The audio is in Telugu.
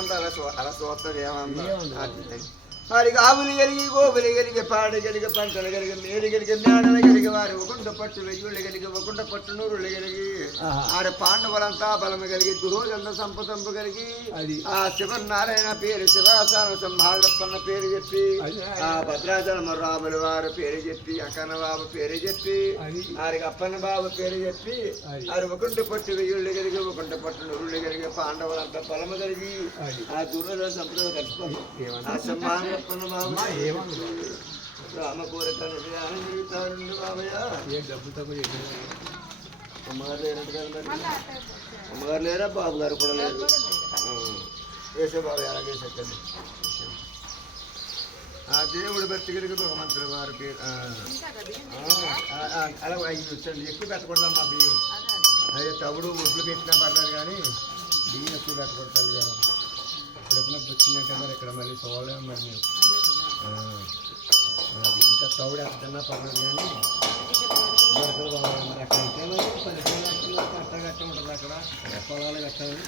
ఏమంది అలా చూస్తుంది ఏమంది వారికి ఆవులు కలిగి గోవులు కలిగి పాడు కలిగి పంటలు కలిగి మేలు కలిగి మేడలు కలిగి వారి ఒకుండ పట్టు వెయ్యుళ్ళు కలిగి ఒకుండ పట్టు నూరుళ్ళు కలిగి వారి పాండవులంతా బలము కలిగి దురోజంత సంపదంపు కలిగి ఆ శివనారాయణ పేరు శివాసాన సంభాగప్పన్న పేరు చెప్పి ఆ భద్రాచలమ రాములు వారి పేరు చెప్పి అక్కన్న బాబు పేరు చెప్పి వారికి అప్పన్న బాబు పేరు చెప్పి వారి ఒకుండ పట్టు వెయ్యుళ్ళు కలిగి ఒకుండ పట్టు నూరుళ్ళు కలిగి పాండవులంతా బలము కలిగి ఆ దురోజన సంపద కలుసుకొని ఆ సంభాగ రామ కోరికలు బాబయ్య అమ్మగారు లేనట్టు కదా అమ్మగారు లేరా బాబు గారు కూడా లేదు వేసే బాబు అలాగే చెప్పండి ఆ దేవుడు బతికిరికి భగవంతుడు వారి పేరు అలా వచ్చండి ఎక్కువ పెట్టకూడదు మా బియ్యం అదే తవుడు ముడ్లు పెట్టినా పర్లేదు కానీ బియ్యం ఎక్కువ పెట్టకూడదు తల్లి గారు ఎక్కడ వచ్చిందంటే మరి ఇక్కడ మళ్ళీ చూడలేము మరి మేము అది ఇంకా తౌడు ఎక్కడన్నా పర్లేదు కానీ మరి అక్కడ ఇంకా మరి 15 లక్షలు కట్ట ఉంటుంది అక్కడ పొలాలు కట్టాలి